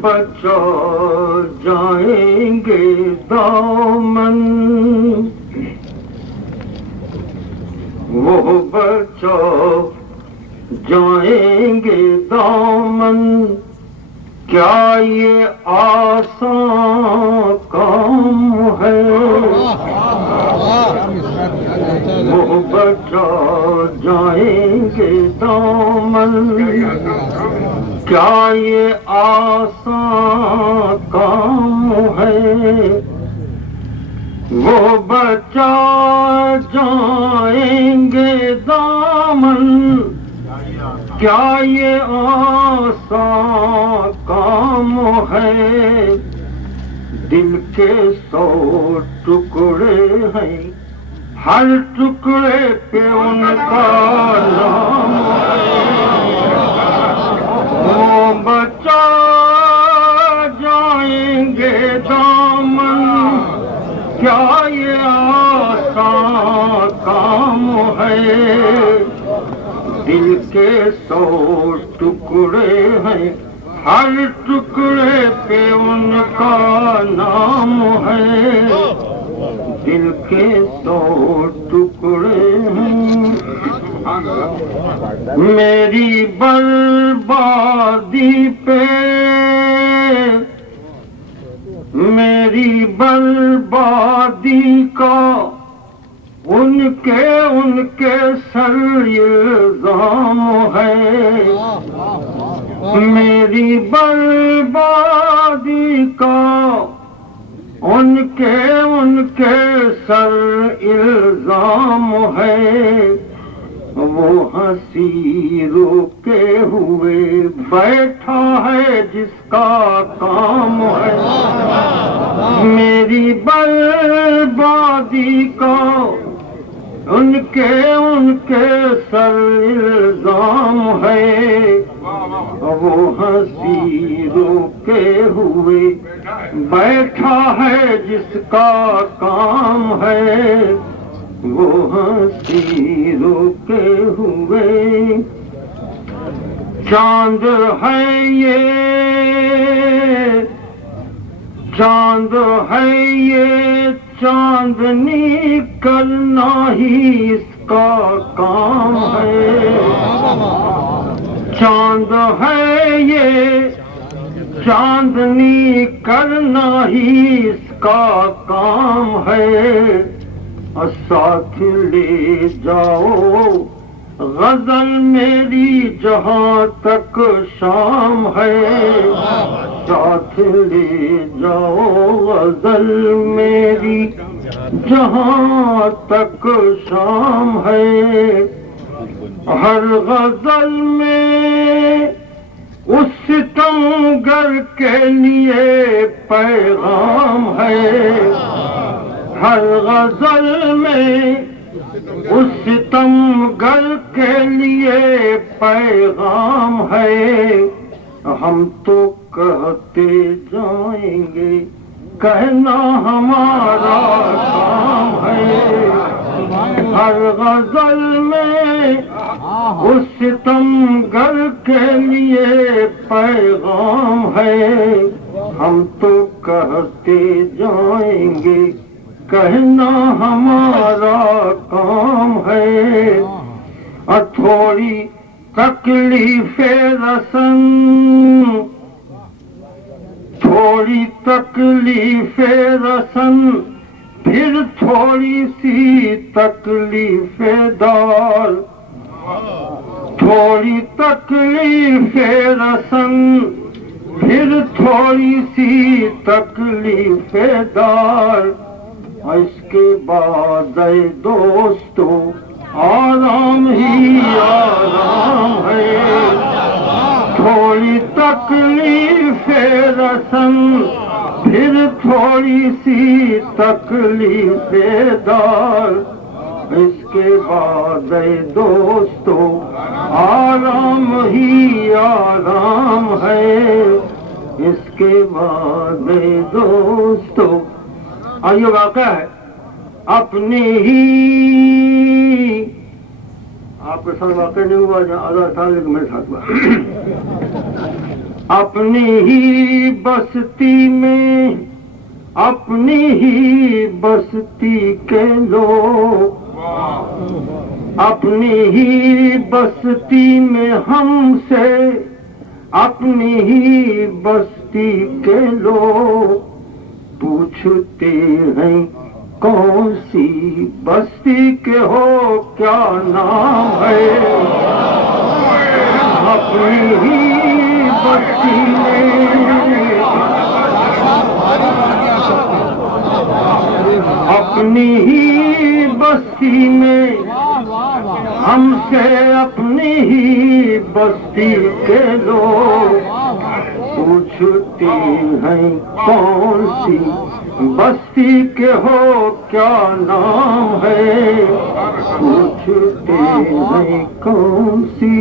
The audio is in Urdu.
بچا جائیں گے دامن، وہ بچا جائیں گے دامن، کیا یہ آسان کام ہے؟ وہ بچا جائیں گے دامن، کیا یہ آسان کام ہے؟ وہ بچا جائیں گے دامن، کیا یہ آسان کام ہے؟ دل کے 100 ٹکڑے ہیں، ہر ٹکڑے پہ ان کا نام ہے۔ وہ بچا جائیں گے دامن، کیا یہ آسان کام ہے؟ دل کے 100 ٹکڑے ہیں، ہر ٹکڑے پہ ان کا نام ہے۔ دل کے 100 ٹکڑے ہیں، میری بربادی پہ، میری بربادی کا ان کے سر الزام ہے۔ میری بربادی کا ان کے سر الزام ہے۔ وہ ہنسی روکے ہوئے بیٹھا ہے جس کا کام ہے۔ میری بربادی کا ان کے سر الزام ہے۔ وہ ہنسی روکے ہوئے بیٹھا ہے جس کا کام ہے۔ وہ ہنسی روکے ہوئے، چاند ہے یہ، چاند ہے یہ، چاندنی کرنا ہی اس کا کام ہے۔ چاند ہے یہ، چاندنی کرنا ہی اس کا کام ہے۔ ساتھ لے جاؤ غزل میری جہاں تک شام ہے۔ ساتھ لے جاؤ غزل میری جہاں تک شام ہے۔ ہر غزل میں اس ستمگر کے لیے پیغام ہے۔ ہر غزل میں اس ستمگر کے لیے پیغام ہے۔ ہم تو کہتے جائیں گے، کہنا ہمارا کام ہے۔ ہر غزل میں اس ستمگر کے لیے پیغام ہے۔ ہم تو کہتے جائیں گے، کہنا ہمارا کام ہے۔ تھوڑی تکلیف رسن، تھوڑی تکلیف رسن، پھر تھوڑی سی تکلیف دار۔ تھوڑی تکلیف رسن، پھر تھوڑی سی تکلیف دار۔ اس کے بعد اے دوستو آرام ہی آرام ہے۔ تھوڑی تکلیف رسن، پھر تھوڑی سی تکلیف دار۔ اس کے بعد اے دوستو آرام ہی آرام ہے۔ اس کے بعد اے دوستو، آئیے واقعہ ہے اپنی ہی، آپ کے ساتھ واقع نہیں ہوا جہاں اللہ تعالیٰ کے میرے ساتھ ہوا۔ اپنی ہی بستی میں اپنی ہی بستی کے لوگ اپنی ہی بستی میں ہم سے اپنی ہی بستی کے لوگ پوچھتے ہیں کون سی بستی کے ہو کیا نام ہے اپنی ہی بستی میں اپنی ہی بستی میں ہم سے اپنی ہی بستی کے لوگ پوچھتے ہیں کون سی بستی کے ہو کیا نام ہے پوچھتے ہیں کون سی